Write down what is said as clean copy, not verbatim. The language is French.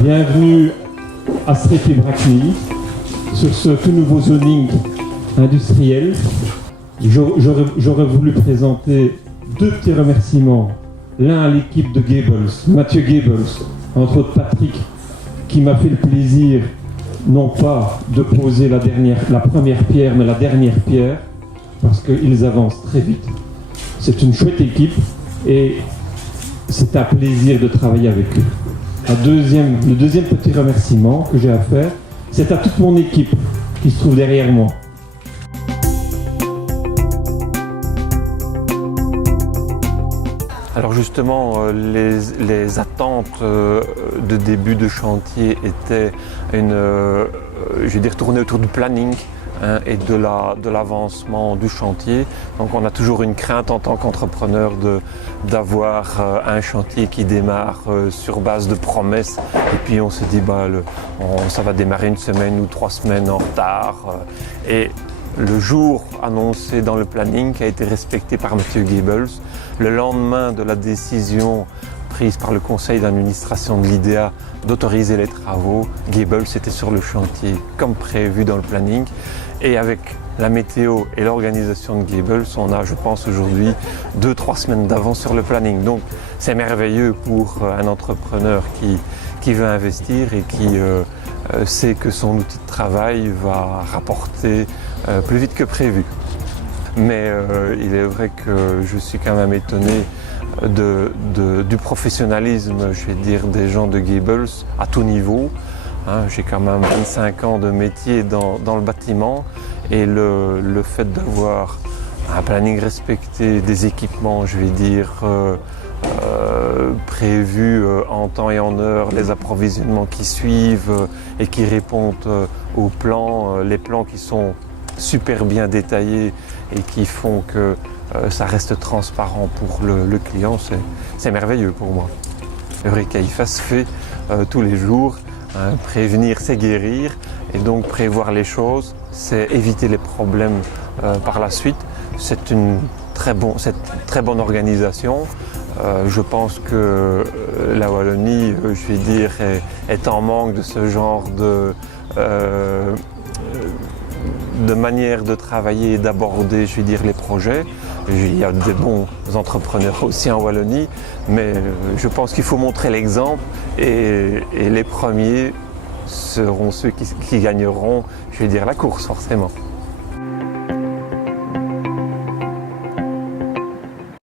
Bienvenue à Sreti-Brakni, sur ce tout nouveau zoning industriel. J'aurais voulu présenter deux petits remerciements. L'un à l'équipe de Gables, Mathieu Gables, entre autres Patrick, qui m'a fait le plaisir, non pas de poser la première pierre, mais la dernière pierre, parce qu'ils avancent très vite. C'est une chouette équipe et c'est un plaisir de travailler avec eux. Le deuxième petit remerciement que j'ai à faire, c'est à toute mon équipe qui se trouve derrière moi. Alors justement, les attentes de début de chantier étaient tournées autour du planning et de l'avancement du chantier. Donc on a toujours une crainte en tant qu'entrepreneur d'avoir un chantier qui démarre sur base de promesses et puis on se dit ça va démarrer une semaine ou 3 semaines en retard. Et le jour annoncé dans le planning qui a été respecté par Mathieu Gables, le lendemain de la décision prise par le conseil d'administration de l'IDEA d'autoriser les travaux, Gables était sur le chantier comme prévu dans le planning. Et avec la météo et l'organisation de Gables, on a, je pense, aujourd'hui 2-3 semaines d'avance sur le planning. Donc c'est merveilleux pour un entrepreneur qui veut investir et qui sait que son outil de travail va rapporter plus vite que prévu. Mais il est vrai que je suis quand même étonné du professionnalisme, je vais dire, des gens de Gables à tout niveau. J'ai quand même 25 ans de métier dans le bâtiment et le fait d'avoir un planning respecté, des équipements, je vais dire, prévus en temps et en heure, les approvisionnements qui suivent et qui répondent aux plans, les plans qui sont super bien détaillés et qui font que ça reste transparent pour le client, c'est merveilleux pour moi. Eureka IFAS fait tous les jours, prévenir c'est guérir et donc prévoir les choses, c'est éviter les problèmes par la suite. C'est une très bonne organisation. Je pense que la Wallonie, je vais dire, est en manque de ce genre de manière de travailler et d'aborder, je vais dire, les projets. Il y a des bons entrepreneurs aussi en Wallonie, mais je pense qu'il faut montrer l'exemple et les premiers seront ceux qui gagneront, je vais dire, la course forcément.